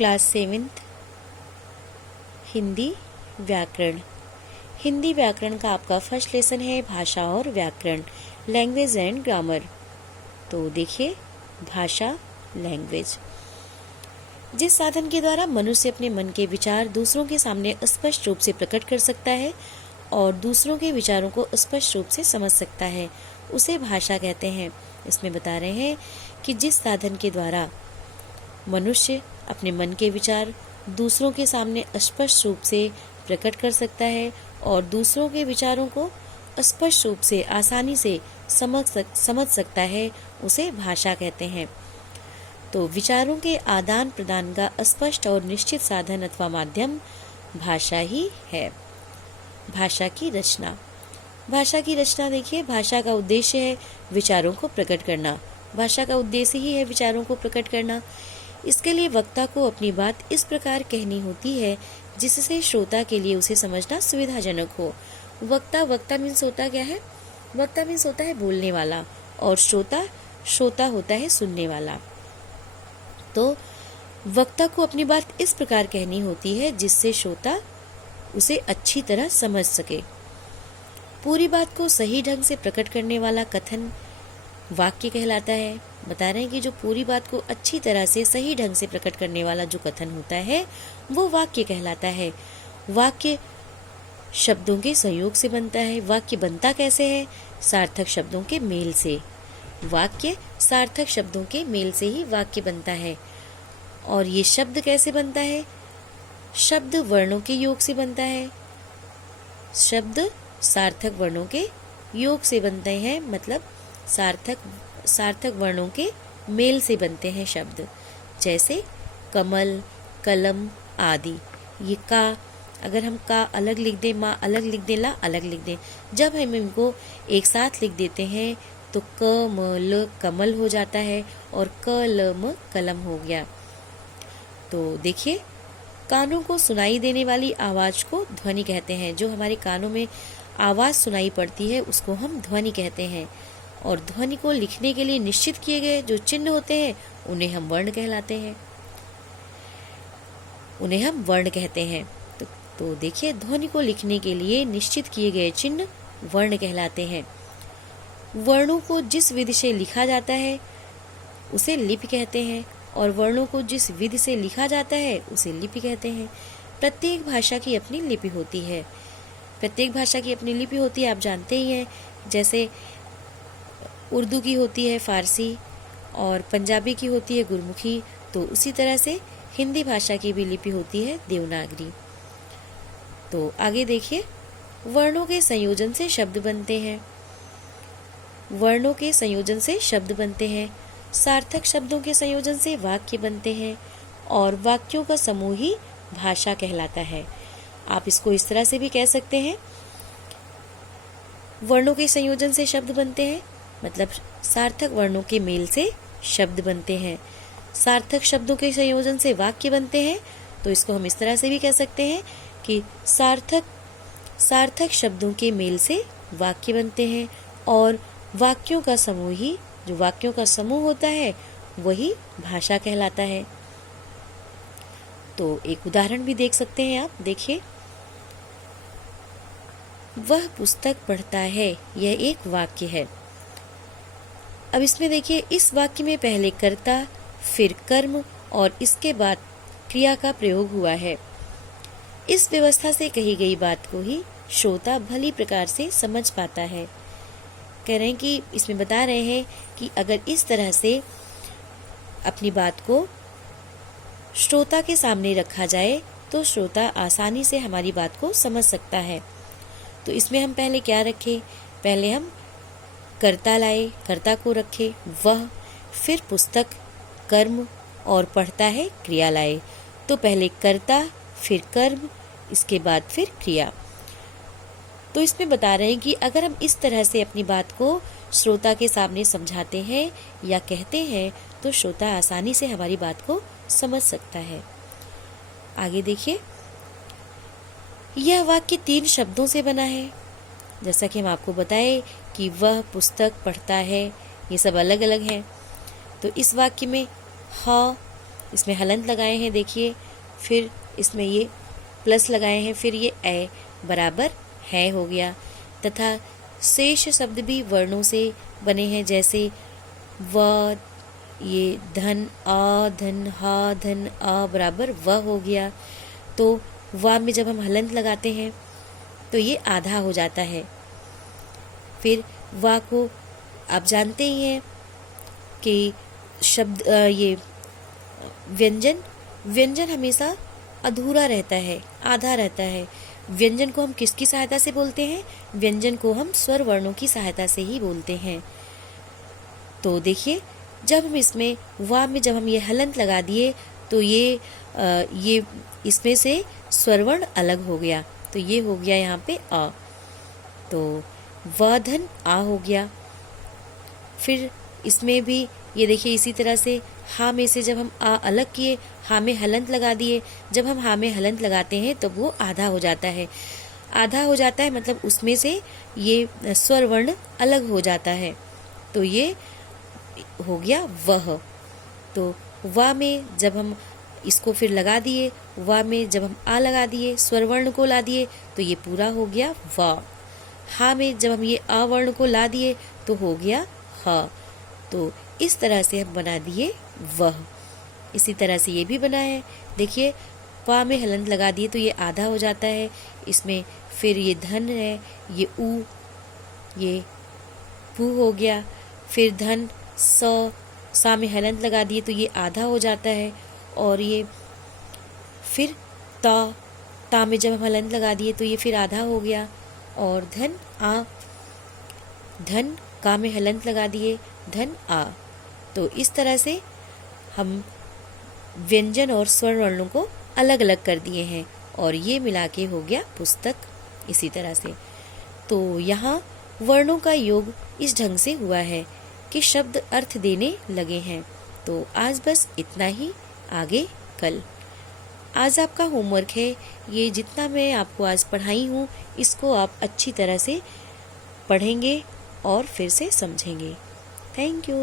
Class 7th Hindi व्याकरण। हिंदी व्याकरण का आपका फर्स्ट लेसन है भाषा और व्याकरण, लैंग्वेज एंड ग्रामर। तो देखिए, भाषा, लैंग्वेज। जिस साधन के द्वारा मनुष्य अपने मन के विचार दूसरों के सामने स्पष्ट रूप से प्रकट कर सकता है और दूसरों के विचारों को स्पष्ट रूप से समझ सकता है, उसे भाषा कहते हैं। इसमें बता रहे हैं कि जिस साधन के द्वारा मनुष्य अपने मन के विचार दूसरों के सामने स्पष्ट रूप से प्रकट कर सकता है और दूसरों के विचारों को स्पष्ट रूप से आसानी से समझ सकता है, उसे भाषा कहते हैं। तो विचारों के आदान प्रदान का स्पष्ट और निश्चित साधन अथवा माध्यम भाषा ही है। भाषा की रचना। भाषा की रचना देखिए, भाषा का उद्देश्य है विचारों को प्रकट करना। भाषा का उद्देश्य ही है विचारों को प्रकट करना। इसके लिए वक्ता को अपनी बात इस प्रकार कहनी होती है जिससे श्रोता के लिए उसे समझना सुविधाजनक हो। वक्ता मीन्स होता क्या है? वक्ता मीन्स होता है बोलने वाला और श्रोता होता है सुनने वाला। तो वक्ता को अपनी बात इस प्रकार कहनी होती है जिससे श्रोता उसे अच्छी तरह समझ सके। पूरी बात को सही ढंग से प्रकट करने वाला कथन वाक्य कहलाता है। बता रहे हैं कि जो पूरी बात को अच्छी तरह से सही ढंग से प्रकट करने वाला जो कथन होता है वो वाक्य कहलाता है। वाक्य शब्दों के संयोग से बनता है। वाक्य बनता कैसे है? सार्थक शब्दों के मेल से। वाक्य सार्थक शब्दों के मेल से ही वाक्य बनता है। और ये शब्द कैसे बनता है? शब्द वर्णों के योग से बनता है। शब्द सार्थक वर्णों के योग से बनते हैं, मतलब सार्थक वर्णों के मेल से बनते हैं शब्द। जैसे कमल, कलम आदि। ये का, अगर हम का अलग लिख दें, माँ अलग लिख दें, ला अलग लिख दें, जब हम इनको एक साथ लिख देते हैं तो क म ल कमल हो जाता है और क ल म कलम हो गया। तो देखिए, कानों को सुनाई देने वाली आवाज को ध्वनि कहते हैं। जो हमारे कानों में आवाज सुनाई पड़ती है उसको हम ध्वनि कहते हैं। और ध्वनि को लिखने के लिए निश्चित किए गए जो चिन्ह होते हैं उन्हें हम वर्ण कहलाते हैं, उन्हें हम वर्ण कहते हैं। तो देखिए, ध्वनि को लिखने के लिए निश्चित किए गए चिन्ह वर्ण कहलाते हैं। वर्णों को जिस विधि से लिखा जाता है उसे लिपि कहते हैं और वर्णों को जिस विधि से लिखा जाता है उसे लिपि कहते हैं। प्रत्येक भाषा की अपनी लिपि होती है। प्रत्येक भाषा की अपनी लिपि होती है, आप जानते ही हैं। जैसे उर्दू की होती है फारसी और पंजाबी की होती है गुरमुखी, तो उसी तरह से हिंदी भाषा की भी लिपि होती है देवनागरी। तो आगे देखिए, वर्णों के संयोजन से शब्द बनते हैं। वर्णों के संयोजन से शब्द बनते हैं। सार्थक शब्दों के संयोजन से वाक्य बनते हैं और वाक्यों का समूह ही भाषा कहलाता है। आप इसको इस तरह से भी कह सकते हैं, वर्णों के संयोजन से शब्द बनते हैं, मतलब सार्थक वर्णों के मेल से शब्द बनते हैं। सार्थक शब्दों के संयोजन से वाक्य बनते हैं, तो इसको हम इस तरह से भी कह सकते हैं कि सार्थक शब्दों के मेल से वाक्य बनते हैं और वाक्यों का समूह ही, जो वाक्यों का समूह होता है वही भाषा कहलाता है। तो एक उदाहरण भी देख सकते हैं आप। देखिए, वह पुस्तक पढ़ता है, यह एक वाक्य है। अब इसमें देखिए, इस वाक्य में पहले कर्ता, फिर कर्म और इसके बाद क्रिया का प्रयोग हुआ है। इस व्यवस्था से कही गई बात को ही श्रोता भली प्रकार से समझ पाता है। कह रहे हैं कि इसमें बता रहे हैं कि अगर इस तरह से अपनी बात को श्रोता के सामने रखा जाए तो श्रोता आसानी से हमारी बात को समझ सकता है। तो इसमें हम पहले क्या रखें? पहले हम कर्ता लाए, कर्ता को रखे वह, फिर पुस्तक, कर्म और पढ़ता है क्रिया लाए। तो पहले कर्ता, फिर कर्म, इसके बाद फिर क्रिया। तो इसमें बता रहे हैं कि अगर हम इस तरह से अपनी बात को श्रोता के सामने समझाते हैं या कहते हैं तो श्रोता आसानी से हमारी बात को समझ सकता है। आगे देखिए, यह वाक्य 3 शब्दों से बना है। जैसा कि हम आपको बताएं कि वह पुस्तक पढ़ता है, ये सब अलग अलग हैं। तो इस वाक्य में ह, इसमें हलंत लगाए हैं देखिए, फिर इसमें ये प्लस लगाए हैं, फिर ये ए बराबर है हो गया। तथा शेष शब्द भी वर्णों से बने हैं, जैसे व, ये धन आ, धन हा, धन आ बराबर व हो गया। तो वा में जब हम हलंत लगाते हैं तो ये आधा हो जाता है। फिर वा को आप जानते ही हैं कि शब्द ये व्यंजन हमेशा अधूरा रहता है, आधा रहता है। व्यंजन को हम किसकी सहायता से बोलते हैं? व्यंजन को हम स्वर वर्णों की सहायता से ही बोलते हैं। तो देखिए, जब हम इसमें वा में जब हम ये हलंत लगा दिए तो ये इसमें से स्वरवर्ण अलग हो गया, तो ये हो गया यहाँ पे आ। तो व धन आ हो गया। फिर इसमें भी ये देखिए, इसी तरह से हा में से जब हम आ अलग किए, हा में हलंत लगा दिए। जब हम हा में हलंत लगाते हैं तब वो आधा हो जाता है। आधा हो जाता है मतलब उसमें से ये स्वर वर्ण अलग हो जाता है, तो ये हो गया वह। तो वा में जब हम इसको फिर लगा दिए, वा में जब हम आ लगा दिए, स्वर वर्ण को ला दिए, तो ये पूरा हो गया वा। हा में जब हम ये आ वर्ण को ला दिए तो हो गया हा। तो इस तरह से हम बना दिए वह। इसी तरह से ये भी बना है, देखिए पा में हलंत लगा दिए तो ये आधा हो जाता है। इसमें फिर ये धन है, ये ऊ, ये पू हो गया। फिर धन सा में हलंत लगा दिए तो ये आधा हो जाता है। और ये फिर ता में जब हम हलंत लगा दिए तो ये फिर आधा हो गया। और धन का में हलंत लगा दिए, धन आ। तो इस तरह से हम व्यंजन और स्वर वर्णों को अलग अलग कर दिए हैं और ये मिला के हो गया पुस्तक। इसी तरह से तो यहाँ वर्णों का योग इस ढंग से हुआ है कि शब्द अर्थ देने लगे हैं। तो आज बस इतना ही, आगे कल। आज आपका होमवर्क है, ये जितना मैं आपको आज पढ़ाई हूँ इसको आप अच्छी तरह से पढ़ेंगे और फिर से समझेंगे। Thank you.